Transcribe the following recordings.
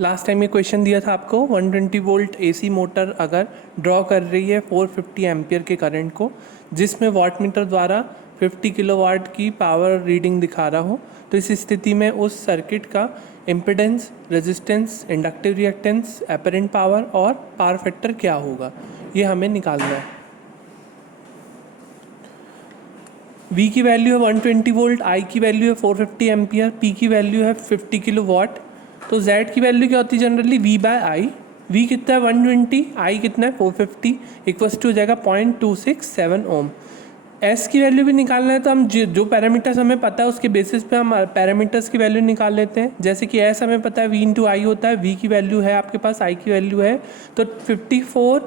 Last time ये question दिया था आपको 120 वोल्ट एसी मोटर अगर ड्रॉ कर रही है 450 एम्पियर के करंट को, जिसमें वाट मीटर द्वारा 50 किलोवाट की पावर रीडिंग दिखा रहा हो, तो इस स्थिति में उस सर्किट का impedance, resistance, inductive reactance, apparent power और पावर फैक्टर क्या होगा, ये हमें निकालना है। V की वैल्यू है 120 वोल्ट, I की वैल्यू है 450 एम्पियर, P की वैल्यू है 50 किलो वाट। तो Z की वैल्यू क्या होती है जनरली? V बाय आई। V कितना है 120, I कितना है 450, इक्वल्स टू हो जाएगा 0.267 ओम। S की वैल्यू भी निकालना है तो हम जो पैरामीटर्स हमें पता है उसके बेसिस पे हम पैरामीटर्स की वैल्यू निकाल लेते हैं। जैसे कि S हमें पता है V इंटू आई होता है, V की वैल्यू है आपके पास, I की वैल्यू है, तो 54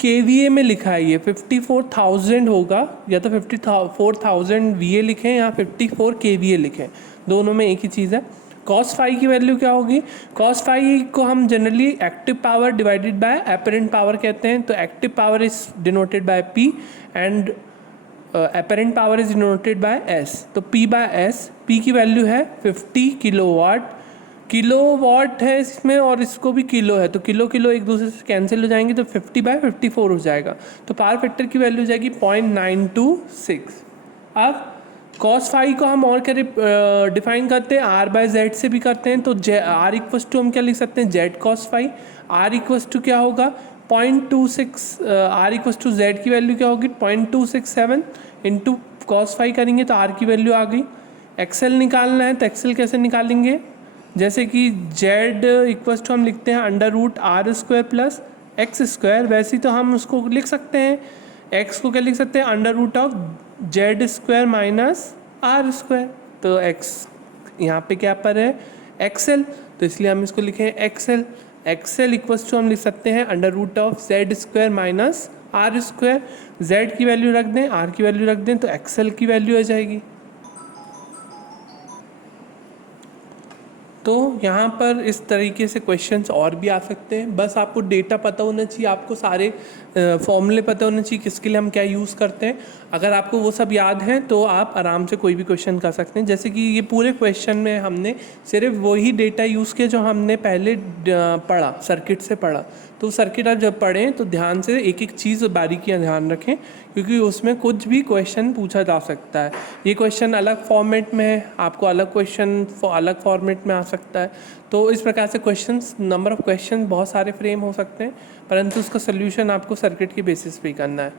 KVA में लिखा है, ये 54,000 होगा, या तो 54,000 VA लिखें या 54 KVA लिखें, दोनों में एक ही चीज़ है। cos फाई की वैल्यू क्या होगी? cos फाई को हम generally active power divided by apparent power कहते हैं। तो active power is denoted by P and apparent power is denoted by S। तो P बाय S, P की वैल्यू है 50 किलोवाट, किलोवाट है इसमें और इसको भी किलो है, तो किलो किलो एक दूसरे से कैंसिल हो जाएंगे, तो 50 बाय 54 हो जाएगा। तो पावर फैक्टर की वैल्यू हो जाएगी 0.926। अब cos फाई को हम और क्या डिफाइन करते हैं? R बाय जेड से भी करते हैं। तो R इक्वस टू हम क्या लिख सकते हैं? Z cos phi. R equals to क्या होगा? 0.26। R इक्वस टू जेड की वैल्यू क्या होगी? 0.267 इंटू cos फाई करेंगे तो R की वैल्यू आ गई। एक्सेल निकालना है तो एक्सेल कैसे निकालेंगे? जैसे कि Z इक्वस टू हम लिखते हैं √R² प्लस एक्स स्क्वायर, वैसे ही तो हम उसको लिख सकते हैं, x को क्या लिख सकते हैं? √Z² minus R²। तो x यहाँ पे क्या पर है? एक्सेल, तो इसलिए हम इसको लिखें एक्सेल। एक्सेल इक्वस टू हम लिख सकते हैं √Z² माइनस R²। Z की वैल्यू रख दें, R की वैल्यू रख दें, तो एक्सेल की वैल्यू आ जाएगी। तो यहाँ पर इस तरीके से क्वेश्चंस और भी आ सकते हैं। बस आपको डेटा पता होना चाहिए, आपको सारे फॉर्मूले पता होना चाहिए किसके लिए हम क्या यूज़ करते हैं। अगर आपको वो सब याद है तो आप आराम से कोई भी क्वेश्चन कर सकते हैं। जैसे कि ये पूरे क्वेश्चन में हमने सिर्फ वही डेटा यूज़ किया जो हमने पहले पढ़ा, सर्किट से पढ़ा। तो सर्किट आप जब पढ़ें तो ध्यान से एक एक चीज़ बारीकियाँ ध्यान रखें, क्योंकि उसमें कुछ भी क्वेश्चन पूछा जा सकता है। ये क्वेश्चन अलग फॉर्मेट में है, आपको अलग क्वेश्चन अलग फॉर्मेट में आ सकता है। तो इस प्रकार से क्वेश्चंस, नंबर ऑफ क्वेश्चन बहुत सारे फ्रेम हो सकते हैं, परंतु उसका सोल्यूशन आपको सर्किट के बेसिस पे करना है।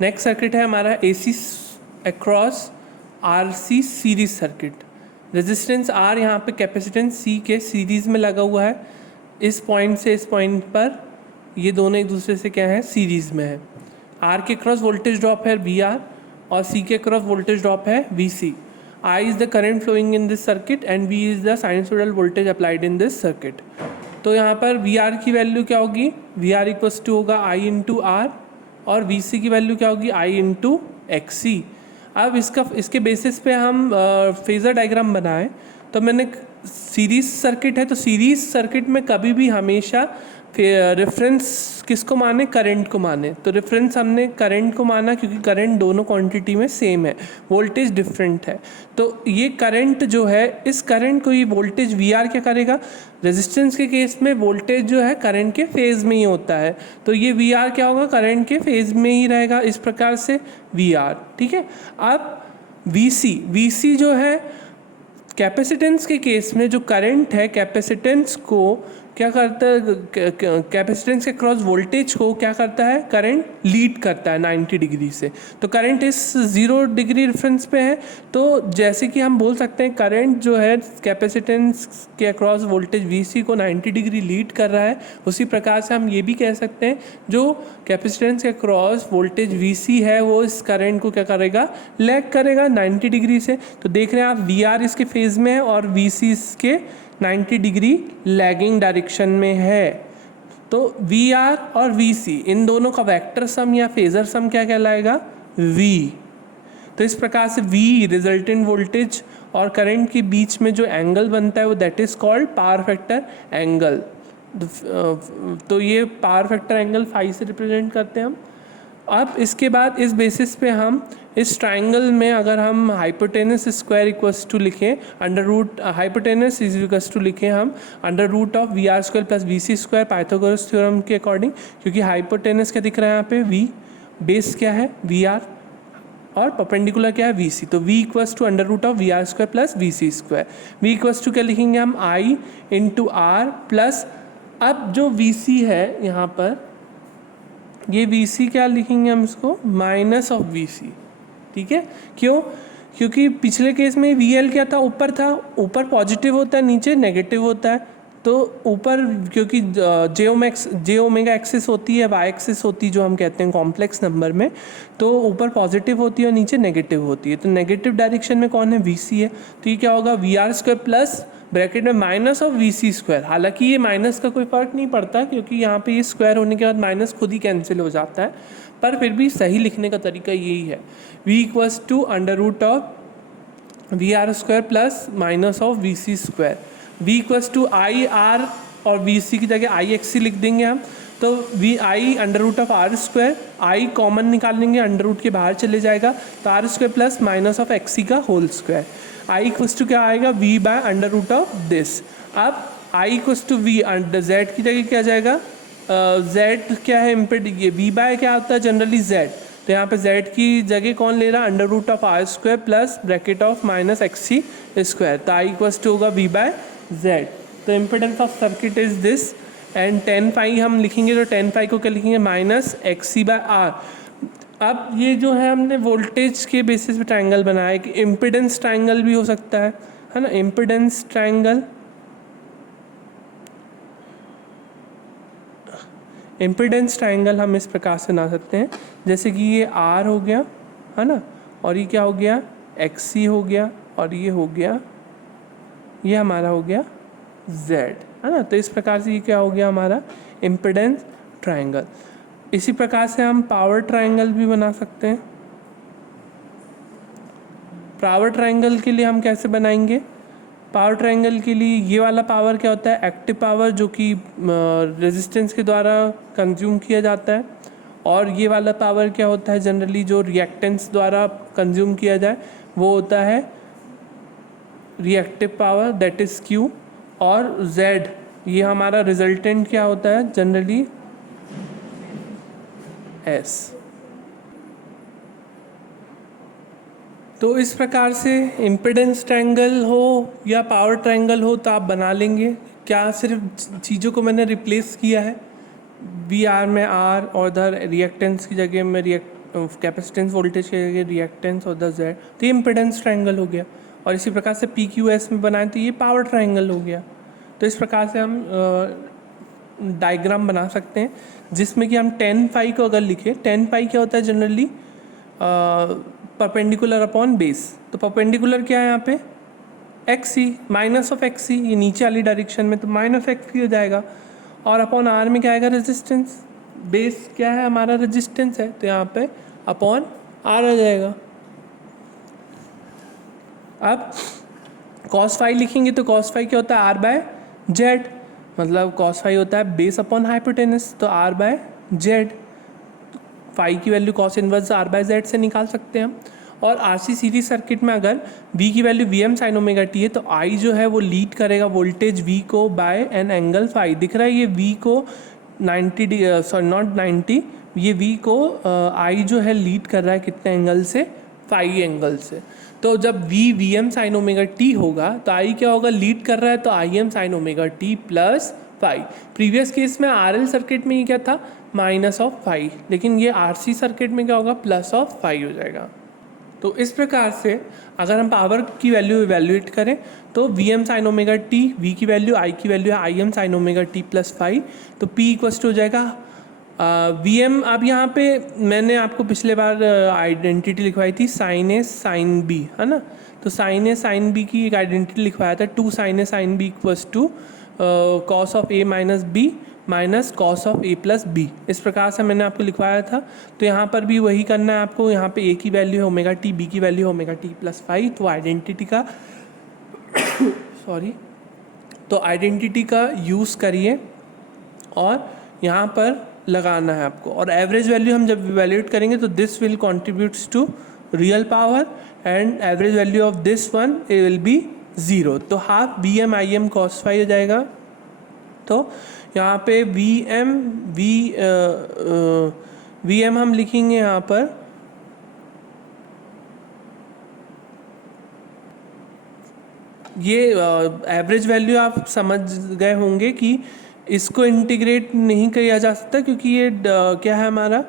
नेक्स्ट सर्किट है हमारा AC across RC series circuit. Resistance R यहाँ पे कैपेसिटेंस C के सीरीज़ में लगा हुआ है। इस पॉइंट से इस पॉइंट पर ये दोनों एक दूसरे से क्या है? सीरीज़ में है। R के क्रॉस वोल्टेज ड्रॉप है VR और C के क्रॉस वोल्टेज ड्रॉप है VC। I is the current flowing in this circuit and V is the sinusoidal voltage applied in this circuit। तो यहाँ पर VR की वैल्यू क्या होगी? VR इक्वल्स टू होगा I इंटू R, और VC की वैल्यू क्या होगी? I into XC। अब इसके बेसिस पे हम फेज़र डायग्राम बनाएं। तो मैंने सीरीज सर्किट है, तो सीरीज सर्किट में कभी भी हमेशा रेफरेंस किसको माने? करंट को माने। तो रेफरेंस हमने करंट को माना क्योंकि करंट दोनों क्वांटिटी में सेम है, वोल्टेज डिफरेंट है। तो ये करंट जो है, इस करंट को ये वोल्टेज VR क्या करेगा? रेजिस्टेंस के केस में वोल्टेज जो है करंट के फेज़ में ही होता है, तो ये VR क्या होगा? करंट के फेज़ में ही रहेगा, इस प्रकार से VR। ठीक है। अब VC जो है कैपेसिटेंस के केस में, जो करंट है कैपेसिटेंस को क्या करता है? कैपेसिटेंस के क्रॉस वोल्टेज को क्या करता है? करंट लीड करता है 90 डिग्री से। तो करंट इस 0 डिग्री रेफरेंस पे है, तो जैसे कि हम बोल सकते हैं करंट जो है कैपेसिटेंस के अक्रॉस वोल्टेज VC को 90 डिग्री लीड कर रहा है। उसी प्रकार से हम ये भी कह सकते हैं जो कैपेसिटेंस के क्रॉस वोल्टेज VC है वो इस करंट को क्या करेगा? लैग करेगा 90 डिग्री से। तो देख रहे हैं आप VR इसके फेज़ में है और VC इसके 90 डिग्री लैगिंग डायरेक्शन में है। तो VR और VC इन दोनों का वेक्टर सम या फेजर सम क्या कहलाएगा? V। तो इस प्रकार से V रिजल्टेंट वोल्टेज और करंट के बीच में जो एंगल बनता है वो that is called power factor angle. तो ये पावर फैक्टर एंगल फाई से रिप्रेजेंट करते हैं हम। अब इसके बाद इस बेसिस पे हम इस ट्राइंगल में अगर हम हाइपोटेनस स्क्वायर इक्वल्स टू लिखें under root hypotenuse is equals to लिखें हम under root of V R square plus V C square Pythagoras theorem के अकॉर्डिंग, क्योंकि हाइपोटेनस क्या दिख रहा है यहाँ पे, वी, बेस क्या है वी आर, और परपेंडिकुलर क्या है वी सी, तो V equals to under root of V R square plus V C square. V equals to क्या लिखेंगे हम, आई इंटू आर प्लस, अब जो वी सी है यहाँ पर, ये वी सी क्या लिखेंगे हम इसको, माइनस ऑफ वी सी। ठीक है, क्यों, क्योंकि पिछले केस में वी एल क्या था, ऊपर था, ऊपर पॉजिटिव होता है नीचे नेगेटिव होता है, तो ऊपर क्योंकि जे ओमेगा एक्सिस होती है, वाई एक्सिस होती है जो हम कहते हैं कॉम्प्लेक्स नंबर में, तो ऊपर पॉजिटिव होती है और नीचे नेगेटिव होती है, तो नेगेटिव डायरेक्शन में कौन है, वी सी है, तो ये क्या होगा V R square plus bracket में minus of V C square. हालांकि ये माइनस का कोई फ़र्क नहीं पड़ता क्योंकि यहाँ पे ये स्क्वायर होने के बाद माइनस खुद ही कैंसिल हो जाता है, पर फिर भी सही लिखने का तरीका यही है, V equals to under root of V R square plus minus of V C square. V equals to I R और वी सी की जगह आई एक्स सी लिख देंगे हम, तो V I under root of R square, I common निकाल लेंगे, under root के बाहर चले जाएगा, तो R square plus minus of X C का whole square. I equals to क्या आएगा, we bye under root of this. अब I equals to V, Z की जगह क्या जाएगा, जेड क्या है इम्पेड, ये वी बाय क्या होता है जनरली जेड, तो यहाँ पे जेड की जगह कौन ले रहा है, under root of R square plus bracket of minus X C square, तो आई इक्वल्स टू होगा वी बाय जेड। तो impedance of circuit is this, and 10 pi हम लिखेंगे तो 10 पाई को क्या लिखेंगे, minus X C by R. अब ये जो है हमने वोल्टेज के बेसिस पे ट्रायंगल बनाया है, कि इम्पिडेंस ट्रायंगल भी हो सकता है ना, इम्पिडेंस ट्रायंगल, इम्पिडेंस ट्रायंगल हम इस प्रकार से बना सकते हैं, जैसे कि ये आर हो गया है ना, और ये क्या हो गया, एक्स सी हो गया, और ये हो गया, ये हमारा हो गया जेड, है ना, तो इस प्रकार से ये क्या हो गया हमारा इम्पिडेंस ट्रायंगल। इसी प्रकार से हम पावर ट्रायंगल भी बना सकते हैं। पावर ट्रायंगल के लिए हम कैसे बनाएंगे, पावर ट्रायंगल के लिए ये वाला पावर क्या होता है, एक्टिव पावर, जो कि रेजिस्टेंस के द्वारा कंज्यूम किया जाता है, और ये वाला पावर क्या होता है जनरली जो रिएक्टेंस द्वारा कंज्यूम किया जाए, वो होता है reactive power, that is Q, और जेड ये हमारा रिजल्टेंट क्या होता है जनरली एस। तो इस प्रकार से इम्पिडेंस ट्रायंगल हो या पावर ट्रायंगल हो तो आप बना लेंगे। क्या सिर्फ चीज़ों को मैंने रिप्लेस किया है, वी आर में आर और इधर रिएक्टेंस की जगह में कैपेसिटेंस वोल्टेज की जगह रिएक्टेंस और इधर जेड, तो ये इम्पिडेंस ट्रायंगल हो गया। और इसी प्रकार से पी क्यू एस में बनाए तो ये पावर ट्रायंगल हो गया। तो इस प्रकार से हम डायग्राम बना सकते हैं जिसमें कि हम 10 पाई को अगर लिखें, 10 पाई क्या होता है जनरली परपेंडिकुलर अपॉन बेस, तो परपेंडिकुलर क्या है यहाँ पे X C, minus of X C, ये नीचे वाली डायरेक्शन में तो माइनस एक्स सी हो जाएगा, और अपॉन आर में क्या आएगा रेजिस्टेंस, बेस क्या है हमारा रेजिस्टेंस है, तो यहाँ पे अपॉन आर आ जाएगा। अब कॉस फाई लिखेंगे तो कॉस फाई क्या होता है आर बाय जेड, मतलब कॉस फाई होता है बेस अपॉन हाइपोटेनस, तो आर बाय जेड, फाई की value cos inverse R by Z से निकाल सकते हैं हम। और आरसी सीरीज सर्किट में अगर V की value Vm sine omega T है तो I जो है वो लीड करेगा वोल्टेज V को बाय एन एंगल फाई। दिख रहा है ये V को 90 सॉरी नॉट 90, ये V को I जो है लीड कर रहा है कितने एंगल से, फाई एंगल से। तो जब V Vm sine omega T होगा तो I क्या होगा, लीड कर रहा है तो Im sine omega t plus phi. Previous case में RL सर्किट में ये क्या था माइनस ऑफ फाई, लेकिन ये RC सर्किट में क्या होगा प्लस ऑफ फाई हो जाएगा। तो इस प्रकार से अगर हम पावर की वैल्यू इवेल्युएट करें तो Vm sine omega t, V की वैल्यू I की वैल्यू है Im sine omega t plus phi, तो P इक्वल्स टू हो जाएगा Vm। अब यहाँ पे मैंने आपको पिछले बार आइडेंटिटी लिखवाई थी साइन ए साइन बी, है ना, तो साइन ए साइन बी की एक आइडेंटिटी लिखवाया था 2 sine A sine B equals to cos of A minus B minus cos of A plus B, इस प्रकार से मैंने आपको लिखवाया था। तो यहाँ पर भी वही करना है आपको, यहाँ पे ए की वैल्यू है ओमेगा टी, बी की वैल्यू है ओमेगा टी प्लस फाई, तो आइडेंटिटी का सॉरी तो आइडेंटिटी का यूज़ करिए और यहाँ पर लगाना है आपको। और एवरेज वैल्यू हम जब इवैल्यूएट करेंगे तो this will contributes to real power and average value of this one it will be 0। तो हाफ VM cos phi हो जाएगा। तो यहाँ पे VM हम लिखेंगे यहाँ पर ये एवरेज वैल्यू आप समझ गए होंगे कि इसको इंटीग्रेट नहीं किया जा सकता क्योंकि ये क्या है हमारा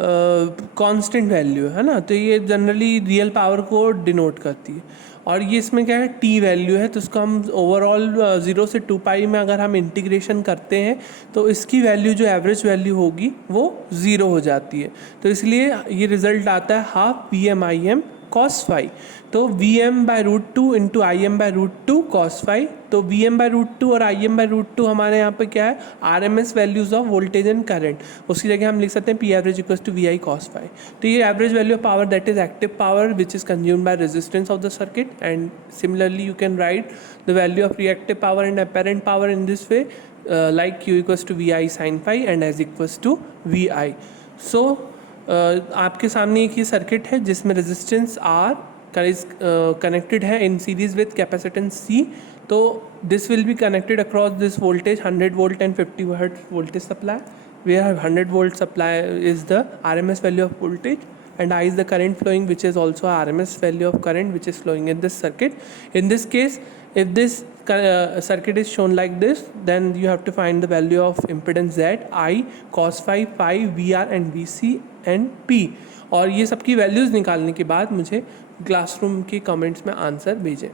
कांस्टेंट वैल्यू है ना, तो ये जनरली रियल पावर को डिनोट करती है। और ये इसमें क्या है टी वैल्यू है, तो इसको हम ओवरऑल 0 से 2 पाई में अगर हम इंटीग्रेशन करते हैं तो इसकी वैल्यू जो एवरेज वैल्यू होगी वो 0 हो जाती है। तो इसलिए ये रिजल्ट आता है हाफ VMIM cos phi। तो VM/√2 into IM/√2 cos phi। तो VM/√2 और IM/√2 हमारे यहाँ पे क्या है RMS values of voltage and current, उसकी जगह हम लिख सकते हैं P average equals to VI cos phi। तो ये average value of power that is active power which is consumed by resistance of the circuit. And similarly you can write the value of reactive power and apparent power in this way like Q equals to VI sin phi and S equals to VI। So आपके सामने एक ही circuit है जिसमें resistance R connected है in series with capacitance C। तो this will be connected across this voltage 100 volt and 50 hertz voltage supply, where 100 volt supply is the RMS value of voltage and I is the current flowing which is also RMS value of current which is flowing in this circuit. In this case, if this circuit is shown like this, then you have to find the value of impedance Z, I, cos phi, phi, VR and VC and P। और ये सबकी values निकालने के बाद मुझे classroom के comments में answer भेजें।